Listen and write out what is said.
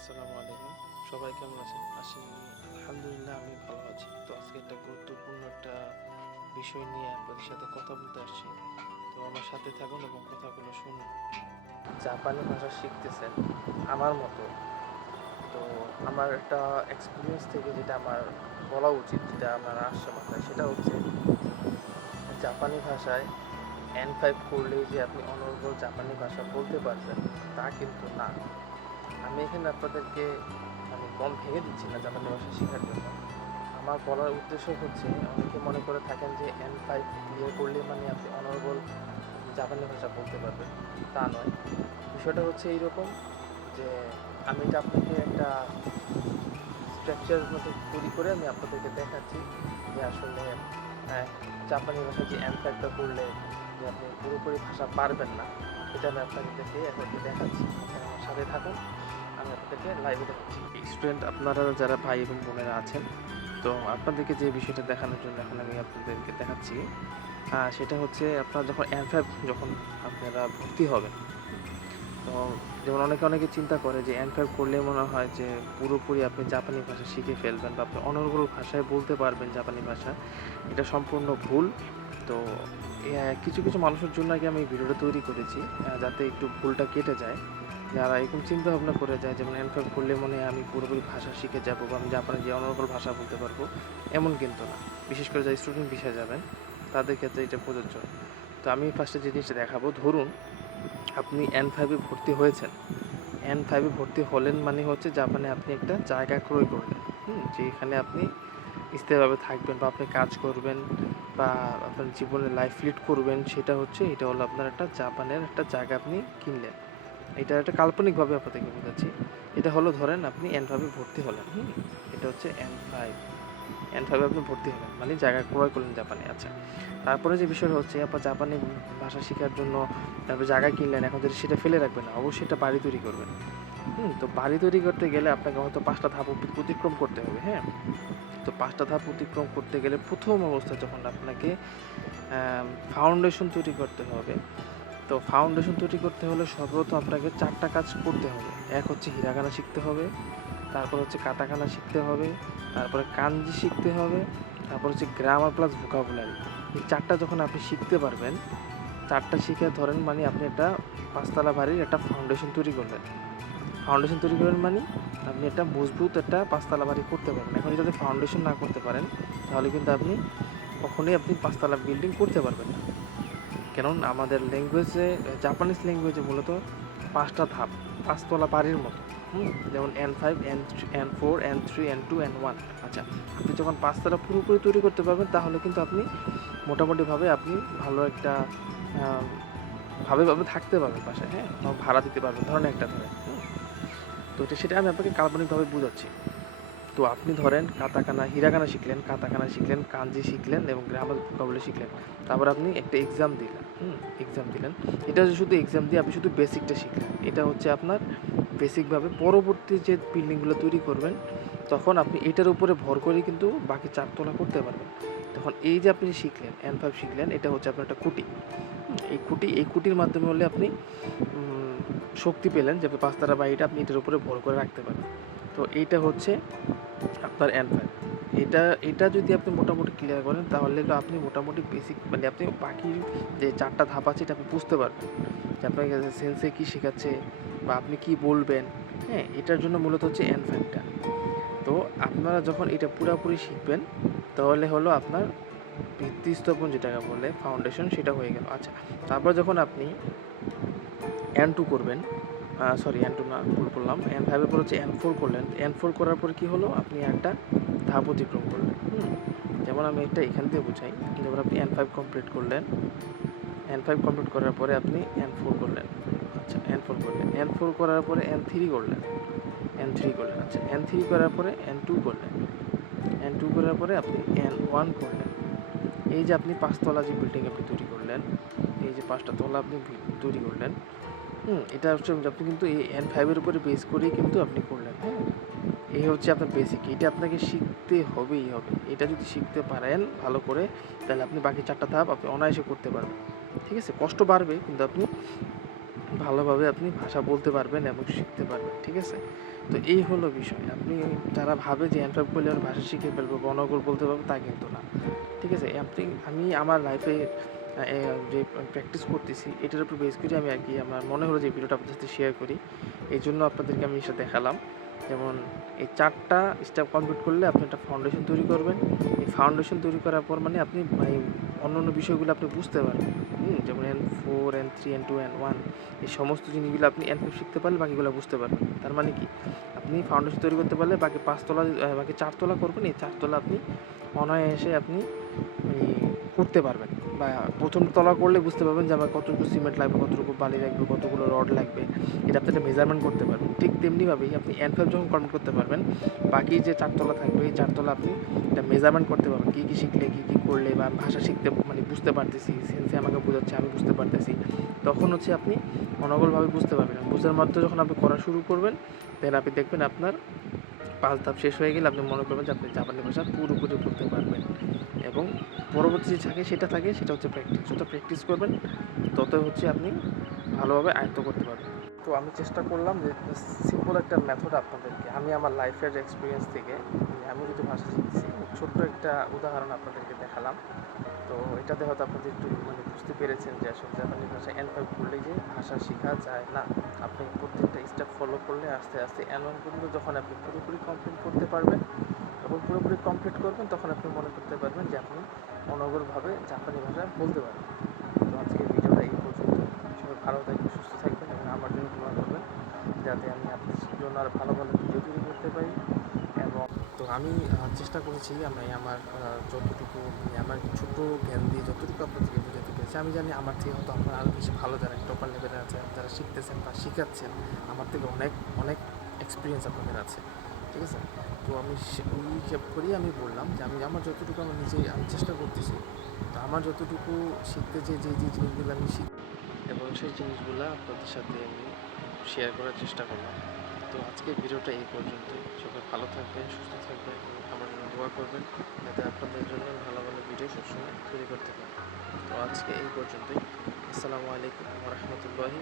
আসসালামু আলাইকুম। সবাই কেমন আছেন? আসি আলহামদুলিল্লাহ আমি ভালো আছি। তো আজকে একটা গুরুত্বপূর্ণ একটা বিষয় নিয়ে আপনাদের সাথে কথা বলতে আসছি। তো আমার সাথে থাকুন এবং কথাগুলো শুনুন। জাপানি ভাষা শিখতেছেন আমার মতো। তো আমার একটা এক্সপিরিয়েন্স থেকে যেটা আমার বলা উচিত, যেটা আমার আসছে মাথায়, সেটা হচ্ছে জাপানি ভাষায় এন ফাইভ করলেই যে আপনি অনর্গল জাপানি ভাষা বলতে পারবেন, তা কিন্তু না। আমি এখানে আপনাদেরকে মানে মন ভেঙে দিচ্ছি না জাপানি ভাষা শেখার জন্য। আমার বলার উদ্দেশ্য হচ্ছে অনেকে মনে করে থাকেন যে এন ফাইভ ক্লিয়ার করলে মানে আপনি অনর্গল জাপানি ভাষা বলতে পারবেন। তা নয়। বিষয়টা হচ্ছে এইরকম যে আমি এটা আপনাকে একটা স্ট্রাকচার মতো তৈরি করে আমি আপনাদেরকে দেখাচ্ছি যে আসলে হ্যাঁ, জাপানি ভাষা যে ফাইভটা করলে যে আপনি পুরোপুরি ভাষা পারবেন না। এটা আমি আপনাদেরকে আপনাকে দেখাচ্ছি। আপনারা আমার সাথে থাকুন, আমি আপনাদেরকে লাইভে দেখাচ্ছি। স্টুডেন্ট আপনারা যারা ভাই এবং বোনেরা আছেন, তো আপনাদেরকে যে বিষয়টা দেখানোর জন্য এখন আমি আপনাদেরকে দেখাচ্ছি সেটা হচ্ছে আপনার যখন এনফ্যাব যখন আপনারা ভর্তি হবেন, তো যেমন অনেকে অনেকে চিন্তা করে যে এনফ্যাব করলে মনে হয় যে পুরোপুরি আপনি জাপানি ভাষা শিখে ফেলবেন বা আপনি অনর্গল ভাষায় বলতে পারবেন জাপানি ভাষা, এটা সম্পূর্ণ ভুল। তো কিছু কিছু মানুষের জন্য আগে আমি ভিডিওটা তৈরি করেছি যাতে একটু ভুলটা কেটে যায়। যারা এরকম চিন্তা ভাবনা করে যায়, যেমন এনফ্যাব করলে মনে হয় আমি পুরোপুরি ভাষা শিখে যাব বা আমি জাপানে যে অনর্গল ভাষা বলতে পারব, এমন কিন্তু না। বিশেষ করে যারা স্টুডেন্ট বিষয়ে যাবেন, তাদের ক্ষেত্রে এটা প্রযোজ্য। তো আমি ফার্স্টে যে জিনিসটা দেখাবো, ধরুন আপনি এন ফাইভে ভর্তি হয়েছেন। এন ফাইভে ভর্তি হলেন মানে হচ্ছে জাপানে আপনি একটা জায়গা ক্রয় করলেন। হুম, যেখানে আপনি স্থিরভাবে থাকবেন বা আপনি কাজ করবেন বা আপনার জীবনে লাইফ লিড করবেন, সেটা হচ্ছে এটা হলো আপনার একটা জাপানের একটা জায়গা আপনি কিনলেন। এটা একটা কাল্পনিকভাবে আপনাদেরকে বোঝাচ্ছি। এটা হলো ধরেন আপনি ফাইভে ভর্তি হলেন, হুম? এটা হচ্ছে এন ফাইভ এন ফাইভে আপনি ভর্তি হলেন মানে জায়গা ক্রয় করলেন জাপানে আচ্ছা। তারপরে যে বিষয়টা হচ্ছে আপনার জাপানি ভাষা শেখার জন্য, তারপর জায়গা কিনলেন, এখন যদি সেটা ফেলে রাখবেন অবশ্যই এটা বাড়ি তৈরি করবেন। হুম, তো বাড়ি তৈরি করতে গেলে আপনাকে হয়তো পাঁচটা ধাপ অতিক্রম করতে হবে হ্যাঁ? তো পাঁচটা ধাপ অতিক্রম করতে গেলে প্রথম অবস্থায় যখন আপনাকে ফাউন্ডেশন তৈরি করতে হবে, তো ফাউন্ডেশন তৈরি করতে হলে সর্বপ্রথম আপনাকে চারটা কাজ করতে হবে। এক হচ্ছে হিরাগানা শিখতে হবে, তারপর হচ্ছে কাটাকানা শিখতে হবে, তারপরে কাঞ্জি শিখতে হবে, তারপর হচ্ছে গ্রামার প্লাস ভোকাবুলারি এই চারটা যখন আপনি শিখতে পারবেন, চারটা শিখে ধরেন মানে আপনি একটা পাঁচতলা বাড়ির একটা ফাউন্ডেশন তৈরি করলেন। ফাউন্ডেশন তৈরি করলেন মানে আপনি একটা মজবুত একটা পাঁচতলা বাড়ি করতে পারবেন। এখন যদি ফাউন্ডেশন না করতে পারেন, তাহলে কিন্তু আপনি কখনোই আপনি পাঁচতলা বিল্ডিং করতে পারবেন না। কারণ আমাদের ল্যাঙ্গুয়েজে জাপানিজ ল্যাঙ্গুয়েজে মূলত পাঁচটা ধাপ, পাঁচতলা বাড়ির মতো। যেমন N five N three N four N three N two N one আচ্ছা আপনি যখন পাঁচতলা পুরোপুরি তৈরি করতে পারবেন, তাহলে কিন্তু আপনি মোটামুটিভাবে আপনি ভালো একটা ভাবে ভাবে থাকতে পারবেন বাসায় হ্যাঁ? ভাড়া দিতে পারবেন, ধরেন একটা হুম। তো সেটা আমি আপনাকে কাল্পনিকভাবে বুঝাচ্ছি। তো আপনি ধরেন কাতাকানা, হিরাকানা শিখলেন, কাতাকানা শিখলেন, কাঞ্জি শিখলেন এবং গ্রামার ভোকাবুলারি শিখলেন। তারপর আপনি একটা এক্সাম দিলেন, হুম এক্সাম দিলেন। এটা হচ্ছে শুধু এক্সাম দিয়ে আপনি শুধু বেসিকটা শিখলেন। এটা হচ্ছে আপনার বেসিকভাবে পরবর্তী যে বিল্ডিংগুলো তৈরি করবেন, তখন আপনি এটার উপরে ভর করে কিন্তু বাকি চারতলা করতে পারবেন। তখন এই যে আপনি শিখলেন এন ফাইভ শিখলেন এটা হচ্ছে আপনার একটা কুটি হুম, এই খুঁটি এই কুটির মাধ্যমে হলে আপনি শক্তি পেলেন যে পাঁচতারা বাড়িটা আপনি এটার উপরে ভর করে রাখতে পারেন। তো এইটা হচ্ছে আপনার এন ফাইভ এটা এটা যদি আপনি মোটামুটি ক্লিয়ার করেন তাহলে তো আপনি মোটামুটি বেসিক মানে আপনি বাকি যে চারটা ধাপ আছে এটা আপনি বুঝতে পারবেন যে আপনাকে সেন্সে কী শেখাচ্ছে বা আপনি কি বলবেন। হ্যাঁ এটার জন্য মূলত হচ্ছে এন ফাইভটা তো আপনারা যখন এটা পুরোপুরি শিখবেন তাহলে হলো আপনার ভিত্তি স্থাপন যেটাকে বলে ফাউন্ডেশন সেটা হয়ে গেল। আচ্ছা তারপর যখন আপনি এন টু করবেন সরি এন টু না, ভুল করলাম। এন ফাইভের পর হচ্ছে এন ফোর করলেন। এন ফোর করার পর কী হলো? আপনি একটা ধাপ অতিক্রম করলেন যেমন আমি একটা এখান দিয়ে বুঝাই যেমন আপনি এন ফাইভ কমপ্লিট করলেন। এন ফাইভ কমপ্লিট করার পরে আপনি এন ফোর করলেন। আচ্ছা এন ফোর করলেন। এন ফোর করার পরে এন থ্রি করলেন। এন থ্রি করলেন। আচ্ছা এন থ্রি করার পরে এন টু করলেন। এন টু করার পরে আপনি এন ওয়ান করলেন। এই যে আপনি পাঁচতলা যে বিল্ডিং আপনি তৈরি করলেন, এই যে পাঁচটা তলা আপনি তৈরি করলেন, হুম, এটা হচ্ছে আপনি কিন্তু এই এন ফাইভের উপরে বেস করেই কিন্তু আপনি করলেন হ্যাঁ এই হচ্ছে আপনার বেসিক এটা আপনাকে শিখতে হবেই হবে। এটা যদি শিখতে পারেন ভালো করে, তাহলে আপনি বাকি চারটা ধাপ আপনি অনায়াসে করতে পারবেন। ঠিক আছে? কষ্ট বাড়বে, কিন্তু আপনি ভালোভাবে আপনি ভাষা বলতে পারবেন এবং শিখতে পারবেন, ঠিক আছে? তো এই হলো বিষয়। আপনি যারা ভাবে যে অ্যান্ড্রয়েড করলে আর ভাষা শিখে ফেলব বনগর বলতে পারব, তা কিন্তু না, ঠিক আছে? আপনি, আমি আমার লাইফে যে প্র্যাকটিস করতেছি, এটার উপর বেস করে আমি আর কি, আমার মনে হলো যে ভিডিওটা আপনাদের সাথে শেয়ার করি। এই জন্য আপনাদেরকে আমি এসে দেখালাম। যেমন এই চারটা স্টেপ কমপ্লিট করলে আপনি একটা ফাউন্ডেশন তৈরি করবেন। এই ফাউন্ডেশন তৈরি করার পর মানে আপনি অন্য অন্য বিষয়গুলো আপনি বুঝতে পারবেন। হুম, যেমন N four N three N two N one এই সমস্ত জিনিসগুলো আপনি এন ফাইভ শিখতে পারলে বাকিগুলো বুঝতে পারবেন। তার মানে কি? আপনি ফাউন্ডেশন তৈরি করতে পারলে বাকি পাঁচতলা বাকি চারতলা করবেন এই চারতলা আপনি অনায়াসে আপনি মানে করতে পারবেন। বা প্রথম তলা করলে বুঝতে পারবেন যে আমার কতটুকু সিমেন্ট লাগবে, কতটুকু বালি লাগবে, কতগুলো রড লাগবে। এটা আপনি একটা মেজারমেন্ট করতে পারবেন। ঠিক তেমনিভাবেই আপনি ফাইভ যখন কমপ্লিট করতে পারবেন, বাকি যে চারতলা থাকবে, এই চারতলা আপনি এটা মেজারমেন্ট করতে পারবেন, কী কী শিখলে, কী কী করলে বা ভাষা শিখতে মানে বুঝতে পারতেছি সেন্সে আমাকে বোঝাচ্ছে, আমি বুঝতে পারতেছি। তখন হচ্ছে আপনি অনগলভাবে বুঝতে পারবেন। বুঝার মাধ্যমে যখন আপনি করা শুরু করবেন দেন আপনি দেখবেন আপনার পাঁচ ধাপ শেষ হয়ে গেলে আপনি মনে করবেন যে আপনি জাপানি ভাষা পুরোপুরি বলতে পারবেন। এবং পরবর্তী যে থাকে, সেটা থাকে, সেটা হচ্ছে প্র্যাকটিস যত প্র্যাকটিস করবেন তত হচ্ছে আপনি ভালোভাবে আয়ত্ত করতে পারবেন। তো আমি চেষ্টা করলাম যে সিম্পল একটা মেথড আপনাদেরকে, আমি আমার লাইফের এক্সপিরিয়েন্স থেকে আমি যদি ভাষা শিখছি, ছোট্ট একটা উদাহরণ আপনাদেরকে দেখালাম। তো এটাতে হয়তো আপনাদের একটু মানে বুঝতে পেরেছেন যে আসলে জাপানি ভাষা এন ফাইভ করলেই যে ভাষা শেখা যায় না। আপনি প্রত্যেকটা স্টেপ ফলো করলে আস্তে আস্তে এন ওয়ান পর্যন্ত যখন আপনি পুরোপুরি কমপ্লিট করতে পারবেন এবং পুরোপুরি কমপ্লিট করবেন, তখন আপনি মনে করতে পারবেন যে আপনি অনগরভাবে জাপানি ভাষা বলতে পারবেন। তো আজকের ভিডিওটা এই পর্যন্ত। সবাই ভালো থাকবেন, সুস্থ থাকবেন এবং আমার জন্য দোয়া করবেন যাতে আমি আপনার জন্য আরও ভালো ভালো ভিডিও তৈরি করতে পারি। এবং তো আমি চেষ্টা করেছি আমি আমার যতটুকু মানে আমার ছোট জ্ঞান দিয়ে যতটুকু আপনাদেরকে বোঝাতে পেরেছি, আমি জানি আমার থেকে হয়তো আপনারা আরও বেশি ভালো যারা টপার লেভেলে আছে, যারা শিখতেছেন বা শিখাচ্ছেন, আমার থেকে অনেক অনেক এক্সপিরিয়েন্স আপনাদের আছে। ঠিক আছে? তো আমি ওই হিসাব করেই আমি বললাম যে আমি, আমার যতটুকু আমার নিজে আমি চেষ্টা করতেছি। তো আমার যতটুকু শিখতে যে যে জিনিসগুলো আমি শিখ, এবং সেই জিনিসগুলো আপনাদের সাথে আমি শেয়ার করার চেষ্টা করলাম। তো আজকের ভিডিওটা এই পর্যন্তই। সবাই ভালো থাকবেন, সুস্থ থাকবেন এবং আমার জন্য দোয়া করবেন যাতে আপনাদের জন্য ভালো ভালো ভিডিও সবসময় তৈরি করতে পারি। তো আজকে এই পর্যন্তই। আসসালামু আলাইকুম রহমতুল্লাহি